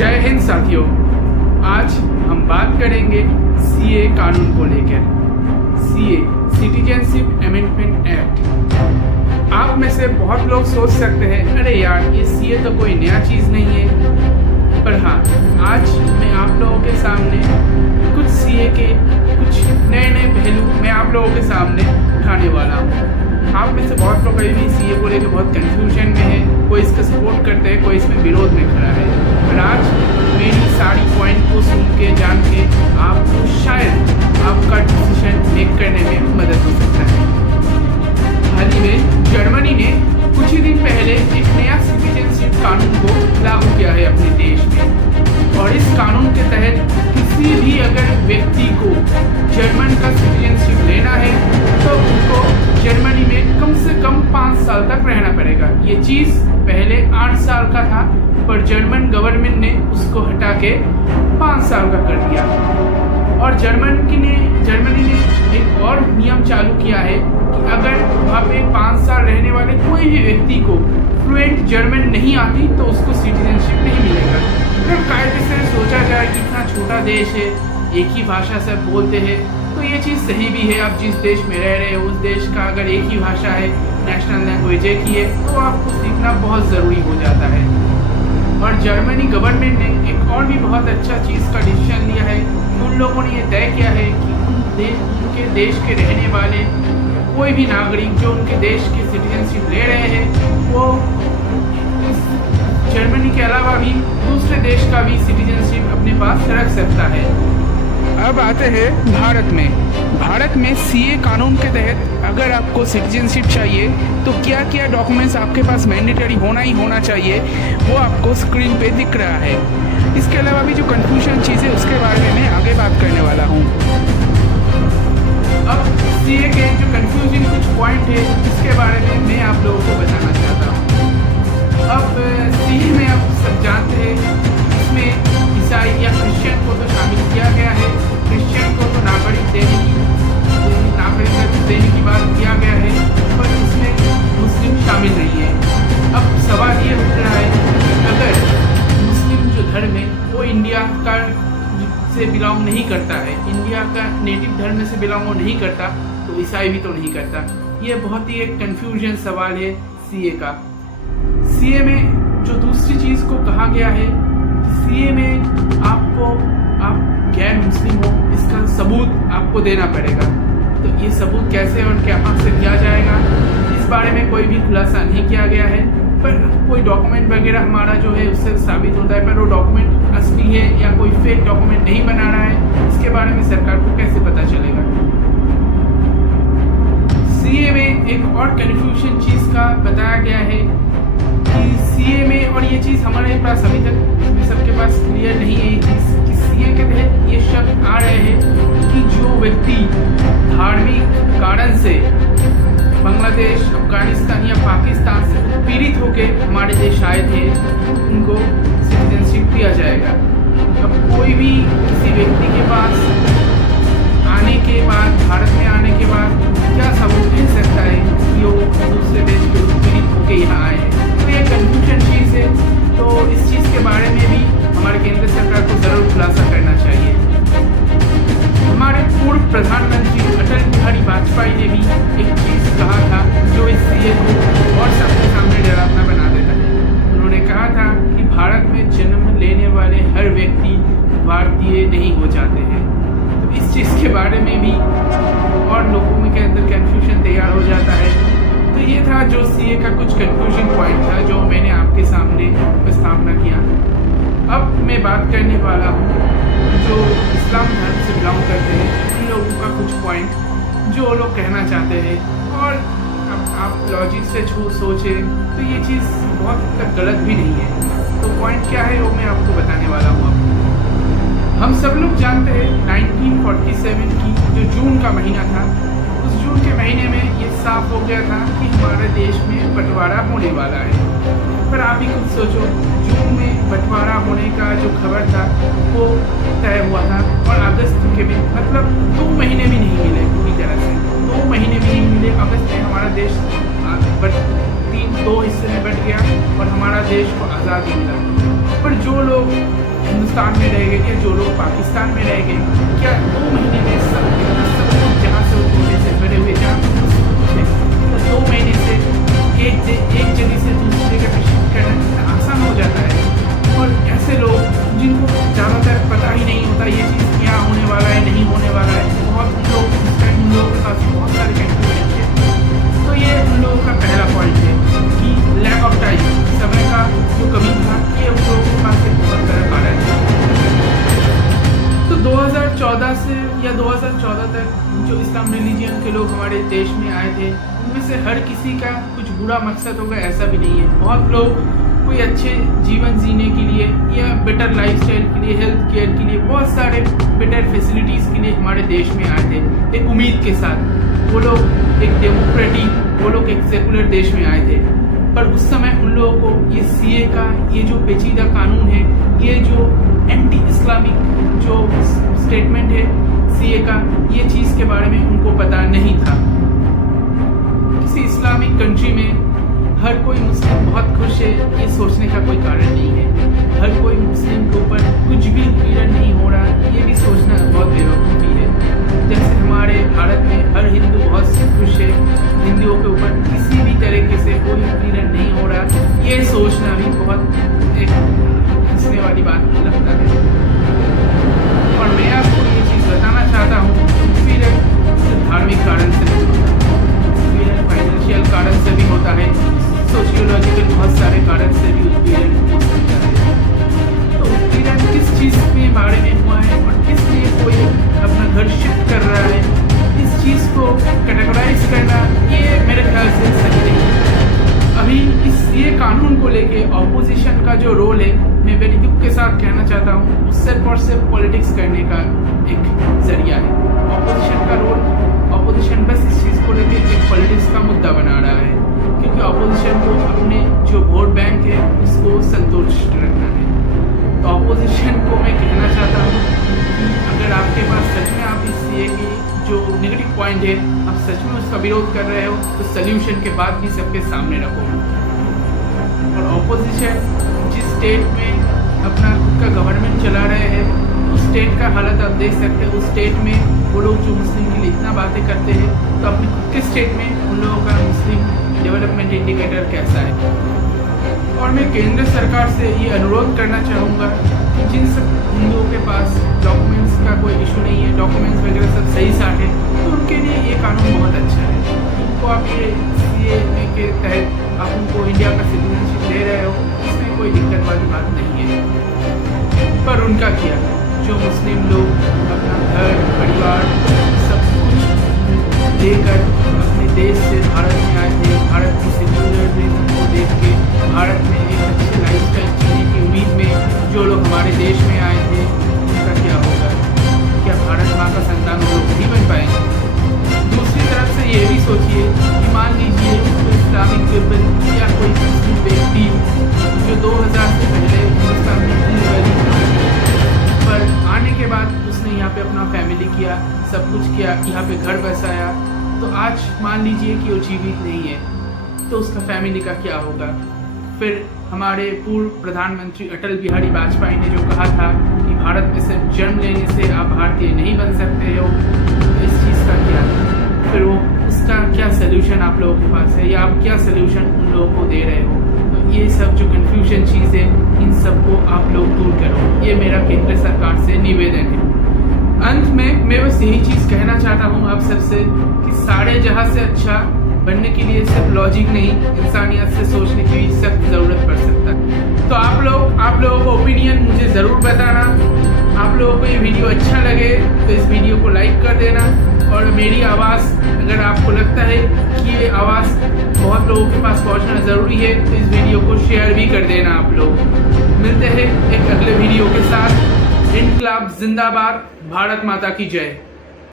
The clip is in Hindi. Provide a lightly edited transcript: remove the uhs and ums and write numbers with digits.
जय हिंद साथियों, आज हम बात करेंगे सीए कानून को लेकर। CA citizenship amendment act. आप में से बहुत लोग सोच सकते हैं अरे यार ये सीए तो कोई नया चीज़ नहीं है, पर हाँ आज मैं आप लोगों के सामने कुछ सीए के कुछ नए पहलू मैं आप लोगों के सामने उठाने वाला हूँ। आप में से बहुत लोग अभी भी सीए को लेकर बहुत कंफ्यूजन में है, कोई इसका सपोर्ट करते हैं, कोई इसमें विरोध में खड़ा है। पर आज मेरी सारी पॉइंट को सुन के जान के आपको शायद आपका डिसीजन मेक करने में मदद हो सकता है। हाल ही में जर्मनी ने कुछ ही दिन पहले एक नया सिटीजनशिप कानून को लागू किया है अपने देश में, और इस कानून के तहत किसी भी अगर व्यक्ति को जर्मन का सिटीजनशिप लेना है तो उनको जर्मनी में कम से कम 5 साल तक रहना पड़ेगा। ये चीज़ पहले 8 साल का था, पर जर्मन गवर्नमेंट ने उसको हटा के 5 साल का कर दिया। और जर्मनी ने एक और नियम चालू किया है कि अगर वहाँ पे 5 साल रहने वाले कोई भी व्यक्ति को फ्लुएंट जर्मन नहीं आती तो उसको सिटीजनशिप नहीं मिलेगा। अगर कायदे से सोचा जाए कि इतना छोटा देश है, एक ही भाषा सब बोलते हैं, तो ये चीज़ सही भी है। आप जिस देश में रह रहे हैं उस देश का अगर एक ही भाषा है, नेशनल लैंग्वेज एक ही है, तो आपको सीखना बहुत ज़रूरी हो जाता है। और जर्मनी गवर्नमेंट ने एक और भी बहुत अच्छा चीज़ का डिसीजन लिया है। उन लोगों ने ये तय किया है कि उनके देश के रहने वाले कोई भी नागरिक जो उनके देश की सिटीजनशिप ले रहे हैं वो जर्मनी के अलावा भी दूसरे देश का भी सिटीजनशिप अपने पास रख सकता है। अब आते हैं भारत में सीए कानून के तहत अगर आपको सिटीजनशिप चाहिए तो क्या क्या डॉक्यूमेंट्स आपके पास मैंडेटरी होना चाहिए वो आपको स्क्रीन पे दिख रहा है। इसके अलावा भी जो कंफ्यूजन चीज़ है उसके बारे में मैं आगे बात करने वाला हूँ। अब सीए के जो कंफ्यूजिंग कुछ पॉइंट है इसके बारे में मैं आप लोगों को बताना चाहता हूँ। अब सीए में आप सब जानते हैं इसमें ईसाई या क्रिश्चियन को तो शामिल किया गया है। क्रिश्चियन को तो नागरिकता देने की बात किया गया है, पर इसमें मुस्लिम शामिल नहीं है। अब सवाल ये उठ रहा है कि अगर मुस्लिम जो धर्म है वो इंडिया का से बिलोंग नहीं करता है, इंडिया का नेटिव धर्म से बिलोंग नहीं करता, तो ईसाई भी तो नहीं करता। ये बहुत ही एक कन्फ्यूजन सवाल है सीए का। सीए में जो दूसरी चीज़ को कहा गया है कि सीए में आप गैर मुस्लिम हो इसका सबूत आपको देना पड़ेगा। तो ये सबूत कैसे और कहाँ से दिया जाएगा इस बारे में कोई भी खुलासा नहीं किया गया है, पर कोई डॉक्यूमेंट वगैरह हमारा जो है उससे साबित होता है, पर वो डॉक्यूमेंट असली है या कोई फेक डॉक्यूमेंट नहीं बना रहा है इसके बारे में सरकार को कैसे पता चलेगा। सीए में एक और कन्फ्यूजन चीज़ का बताया गया है कि सीए में, और ये चीज़ हमारे पास अभी तक सबके पास क्लियर नहीं है कि सीए के तहत ये शब्द आ रहे हैं कि जो व्यक्ति धार्मिक कारण से बांग्लादेश, अफगानिस्तान या पाकिस्तान से पीड़ित होकर हमारे देश आए थे उनको सिटीजनशिप दिया जाएगा। अब कोई भी किसी व्यक्ति के पास आने के बाद, भारत में आने के बाद क्या सबूत दे सकता है कि वो दूसरे देश के पीड़ित होकर यहाँ आए हैं। तो ये कन्फ्यूजन चीज़ है, तो इस चीज़ के बारे में भी हमारे केंद्र सरकार को ज़रूर खुलासा करना चाहिए। हमारे पूर्व प्रधानमंत्री अटल बिहारी वाजपेयी ने भी एक चीज़ कहा था जो इस सीए को और सबके सामने डरावना बना देता है। उन्होंने कहा था कि भारत में जन्म लेने वाले हर व्यक्ति भारतीय नहीं हो जाते हैं। तो इस चीज़ के बारे में भी और लोगों में के अंदर कन्फ्यूजन तैयार हो जाता है। तो ये था जो सीए का कुछ कन्फ्यूजन पॉइंट था जो मैंने आपके सामने प्रस्तावना किया। अब मैं बात करने वाला हूँ जो इस्लाम धर्म से बिलोंग करते हैं उन लोगों का कुछ पॉइंट जो लोग कहना चाहते हैं, और अब आप लॉजिक से सोचे तो ये चीज़ बहुत तक गलत भी नहीं है। तो पॉइंट क्या है वो मैं आपको बताने वाला हूँ। अब हम सब लोग जानते हैं 1947 की जो जून का महीना था, उस जून के महीने में ये साफ हो गया था कि हमारे देश में बंटवारा होने वाला है। पर आप ही खुद सोचो, जून में बंटवारा होने का जो खबर था वो तय हुआ था, और अगस्त के भी मतलब 2 महीने भी नहीं मिले पूरी तरह से, 2 महीने भी नहीं मिले। अगस्त में हमारा देश 2 हिस्से में बट गया और हमारा देश को आज़ादी मिला। पर जो लोग हिंदुस्तान में रह गए या जो लोग पाकिस्तान में रह गए, क्या 2 महीने में सब जहाँ से छोटे से बड़े हुए जहाँ थे, तो 2 महीने से एक जगह से दूसरी जगह पे शिफ्ट करना इतना आसान हो जाता है। और ऐसे लोग जिनको ज़्यादातर पता ही नहीं होता ये चीज़ क्या होने वाला है, नहीं होने वाला है, बहुत उन लोगों के पास बहुत सारे कंफ्यूजन है। तो ये उन लोगों का पहला पॉइंट है कि लैक ऑफ टाइम, समय का जो कमी था, ये उन लोगों के पास एक बहुत बड़ा कारण है। तो 2014 से या 2014 तक जो इस्लाम रिलीजियन के लोग हमारे देश में आए थे, उनमें से हर किसी का कुछ बुरा मकसद होगा ऐसा भी नहीं है। बहुत लोग कोई अच्छे जीवन जीने के लिए या बेटर लाइफस्टाइल के लिए, हेल्थ केयर के लिए, बहुत सारे बेटर फैसिलिटीज़ के लिए हमारे देश में आए थे एक उम्मीद के साथ। वो लोग एक डेमोक्रेटिक, वो लोग एक सेकुलर देश में आए थे। पर उस समय उन लोगों को ये सीए का ये जो पेचीदा कानून है, ये जो एंटी इस्लामिक जो स्टेटमेंट है सीए का, ये चीज़ के बारे में उनको पता नहीं था। किसी इस्लामिक कंट्री में हर कोई मुस्लिम बहुत खुश है, ये सोचने का कोई कारण नहीं है। हर कोई मुस्लिम के ऊपर कुछ भी उत्पीड़न नहीं हो रहा, ये भी सोचना बहुत बेवकूफ़ी है। जैसे हमारे भारत में हर हिंदू बहुत खुश है, हिंदुओं के ऊपर किसी भी तरीके से कोई उत्पीड़न नहीं हो रहा, ये सोचना भी बहुत एक हंसने वाली बात लगता है। और मैं आपको ये चीज़ बताना चाहता हूँ, उत्पीड़न सिर्फ धार्मिक कारण से नहीं होता, उत्पीड़न फाइनेंशियल कारण से भी होता है, सोशियोलॉजिकल बहुत सारे कारण से भी उत्पीड़न हो सकता है। तो उत्पीड़न किस चीज़ के बारे में हुआ है और किस लिए कोई अपना घर शिफ्ट कर रहा है, इस चीज़ को कैटेगराइज करना ये मेरे ख्याल से सही नहीं है। अभी ये कानून को लेके ऑपोजिशन का जो रोल है, मैं बड़े दुख के साथ कहना चाहता हूँ, वो सिर्फ और सिर्फ पॉलिटिक्स करने का एक जरिया है। ऑपोजिशन का रोल, ऑपोजिशन बस इस चीज़ को लेके एक पॉलिटिक्स का मुद्दा बना रहा है, क्योंकि ऑपोजिशन को अपने जो वोट बैंक है उसको संतुष्ट रखना है। तो ऑपोजिशन को मैं कहना चाहता हूँ कि अगर आपके पास सच में आप इस सीए की जो नेगेटिव पॉइंट है, आप सच में उसका विरोध कर रहे हो, तो सल्यूशन के बाद भी सबके सामने रखो। और ऑपोजिशन जिस स्टेट में अपना खुद का गवर्नमेंट चला रहे हैं, उस स्टेट का हालत आप देख सकते हैं। उस स्टेट में वो लोग जो मुस्लिम के लिए इतना बातें करते हैं, तो अपने खुद के स्टेट में उन लोगों का मुस्लिम डेवलपमेंट इंडिकेटर कैसा है। और मैं केंद्र सरकार से ये अनुरोध करना चाहूँगा कि जिन सब हिंदुओं के पास डॉक्यूमेंट्स का कोई इशू नहीं है, डॉक्यूमेंट्स वगैरह सब सही साठ है, तो उनके लिए ये कानून बहुत अच्छा है। उनको आप ये सीए के तहत आप उनको इंडिया का सिटीजनशिप दे रहे हो, इसमें कोई दिक्कत वाली बात नहीं है। पर उनका क्या, जो मुस्लिम लोग अपना घर परिवार सब कुछ लेकर अपने देश से भारत में आए थे, भारत की सेक्युलरिज्म को देख के भारत में एक अच्छे लाइफस्टाइल जीने की उम्मीद में जो लोग हमारे देश में आए थे, उनका क्या होगा? क्या भारत माँ का संतान वो लोग नहीं बन पाएंगे? दूसरी तरफ से ये भी सोचिए कि मान लीजिए कोई इस्लामिक पीपल या कोई मुस्लिम व्यक्ति जो 2000 से पहले हिंदुस्तान में पर आने के बाद उसने यहाँ पे अपना फैमिली किया, सब कुछ किया, यहाँ पे घर बसाया, तो आज मान लीजिए कि वो जीवित नहीं है, तो उसका फैमिली का क्या होगा? फिर हमारे पूर्व प्रधानमंत्री अटल बिहारी वाजपेयी ने जो कहा था कि भारत में सिर्फ जन्म लेने से आप भारतीय नहीं बन सकते हो, तो इस चीज़ का क्या? फिर वो उसका क्या सल्यूशन आप लोगों के पास है, या आप क्या सल्यूशन उन लोगों को दे रहे हो? तो ये सब जो कन्फ्यूजन चीज़ है, इन सबको आप लोग दूर करो, ये मेरा केंद्र सरकार से निवेदन है। अंत में मैं बस यही चीज़ कहना चाहता हूँ आप सबसे कि सारे जहाँ से अच्छा बनने के लिए सिर्फ लॉजिक नहीं, इंसानियत से सोचने की भी सख्त ज़रूरत पड़ सकता है। तो आप लोगों को ओपिनियन मुझे ज़रूर बताना। आप लोगों को ये वीडियो अच्छा लगे तो इस वीडियो को लाइक कर देना, और मेरी आवाज़ अगर आपको लगता है कि ये आवाज़ बहुत लोगों के पास पहुंचना ज़रूरी है, तो इस वीडियो को शेयर भी कर देना आप लोग। मिलते हैं एक अगले वीडियो के साथ। इनकलाब जिंदाबाद, भारत माता की जय।